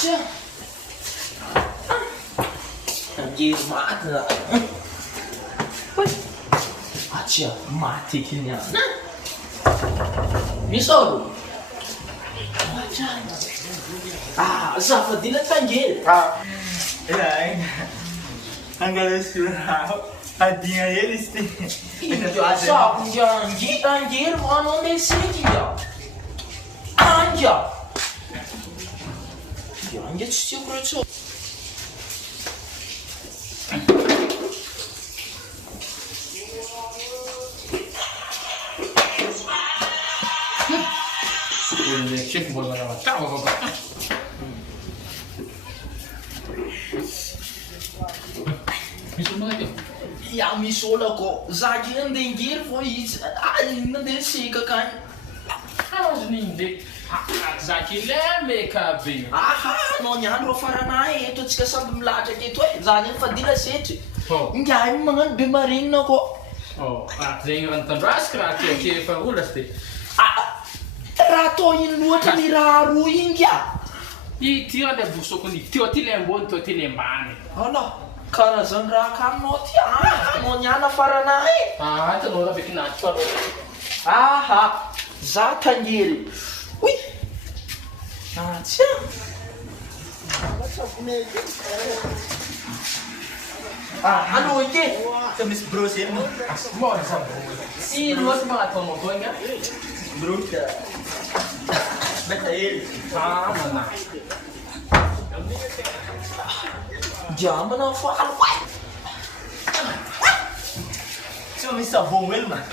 Acha! Angery maty za. Acha, maty eky niany. Misy olo? Acha! Zava-dila tangery. Adinha eles têm. Sabe, angery manao meseky ya. Anja! Anja tsy tiako rehetra. Chefe mbola manao matava baba. Misy olona teo. Ya misy olo ko. Zaky nandeha ingery fô izy. Nandeha sika akany. Azon'igny ndraiky. Zaky ilay meka be. Anao niany rô faranahy eto antsika samby milatra aketo e. Za zany fadila setry. Ingahy magnano be marinina ko. Zegny raha nitandrosiko raha ty efa ola sy ty. Raha atao ino loatra ny raha roa iny kya? Ity raha ilay bosokony. Teo aty ilay ambony, teo aty ilay ambany. Ala, karazany raha kaninao ty. Anao niana faranahy. Hitanao raha beky naty fa za tangery. Uy! Atia! Allô ike? Sa misy brosy eno. mora sa ino loatra magnataonao koa igny a? Bruta. Beta ele. Mana. Dia manao faly koy. Sa misy sabong ele man.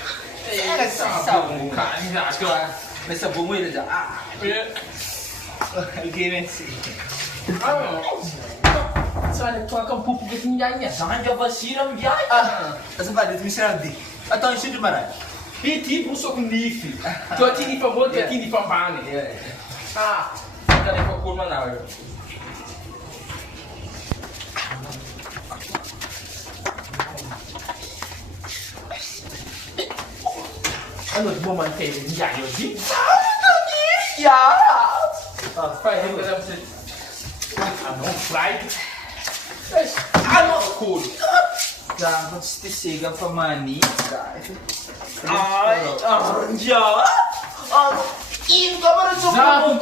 Sabong kany acho que May sabong ele dyan. Again, Sana toaka mipopogety igny Zandra vasira ambiay. asa ba dito misy rady. Atao yung sino maray. ity bosoko nify. Teo aty nify ambony, teo aty nify ambany. Karefa kory manao io. Ano di mo mantele niayo di? Ya! Fai hem da você. Ano fry? Ano cool. Dapat stisigan pa mani. Ay, anja! Ino ka ba rin sa Zapo